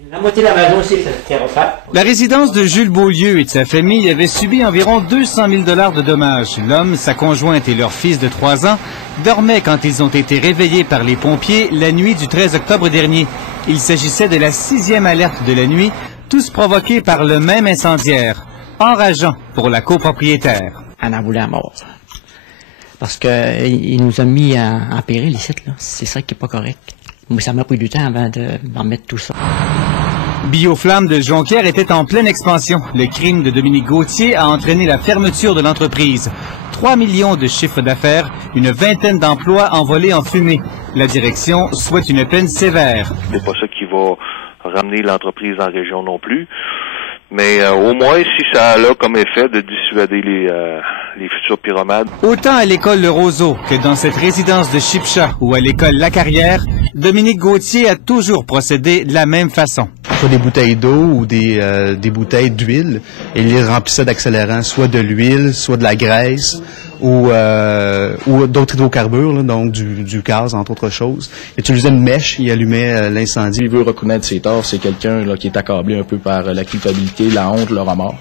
La moitié de la maison aussi, c'est refaite. La résidence de Jules Beaulieu et de sa famille avait subi environ 200 000 $ de dommages. L'homme, sa conjointe et leur fils de 3 ans dormaient quand ils ont été réveillés par les pompiers la nuit du 13 octobre dernier. Il s'agissait de la 6e alerte de la nuit, tous provoqués par le même incendiaire. Enrageant pour la copropriétaire. On en voulait à mort. Parce qu'il nous a mis en péril ici, là. C'est ça qui n'est pas correct. Moi, ça m'a pris du temps avant d'en mettre tout ça. Bioflamme de Jonquière était en pleine expansion. Le crime de Dominique Gauthier a entraîné la fermeture de l'entreprise. 3 millions de chiffres d'affaires, une vingtaine d'emplois envolés en fumée. La direction souhaite une peine sévère. C'est pas ça qui va ramener l'entreprise en région non plus. Mais au moins, si ça a comme effet de dissuader les futurs pyromanes. Autant à l'école Le Roseau que dans cette résidence de Chipcha ou à l'école La Carrière, Dominique Gauthier a toujours procédé de la même façon. Soit des bouteilles d'eau ou des bouteilles d'huile, et il les remplissait d'accélérants, soit de l'huile, soit de la graisse, ou d'autres hydrocarbures, là, donc du gaz, entre autres choses. Il utilisait une mèche, il allumait l'incendie. Il veut reconnaître ses torts, c'est quelqu'un qui est accablé un peu par la culpabilité, la honte, le remords.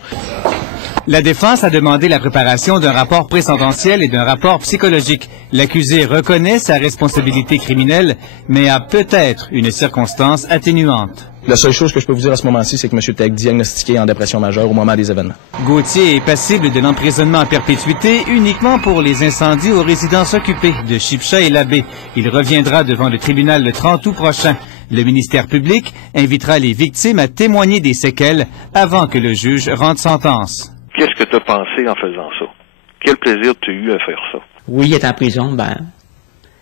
La défense a demandé la préparation d'un rapport présententiel et d'un rapport psychologique. L'accusé reconnaît sa responsabilité criminelle, mais a peut-être une circonstance atténuante. La seule chose que je peux vous dire à ce moment-ci, c'est que M. était diagnostiqué en dépression majeure au moment des événements. Gauthier est passible de l'emprisonnement à perpétuité uniquement pour les incendies aux résidences occupées de Chipcha et Labbé. Il reviendra devant le tribunal le 30 août prochain. Le ministère public invitera les victimes à témoigner des séquelles avant que le juge rende sentence. Qu'est-ce que tu as pensé en faisant ça? Quel plaisir tu as eu à faire ça? Oui, il est en prison,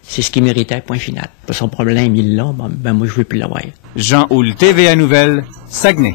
c'est ce qu'il méritait, point final. Son problème, il l'a, moi je veux plus l'avoir. Jean Houle, TVA Nouvelles, Saguenay.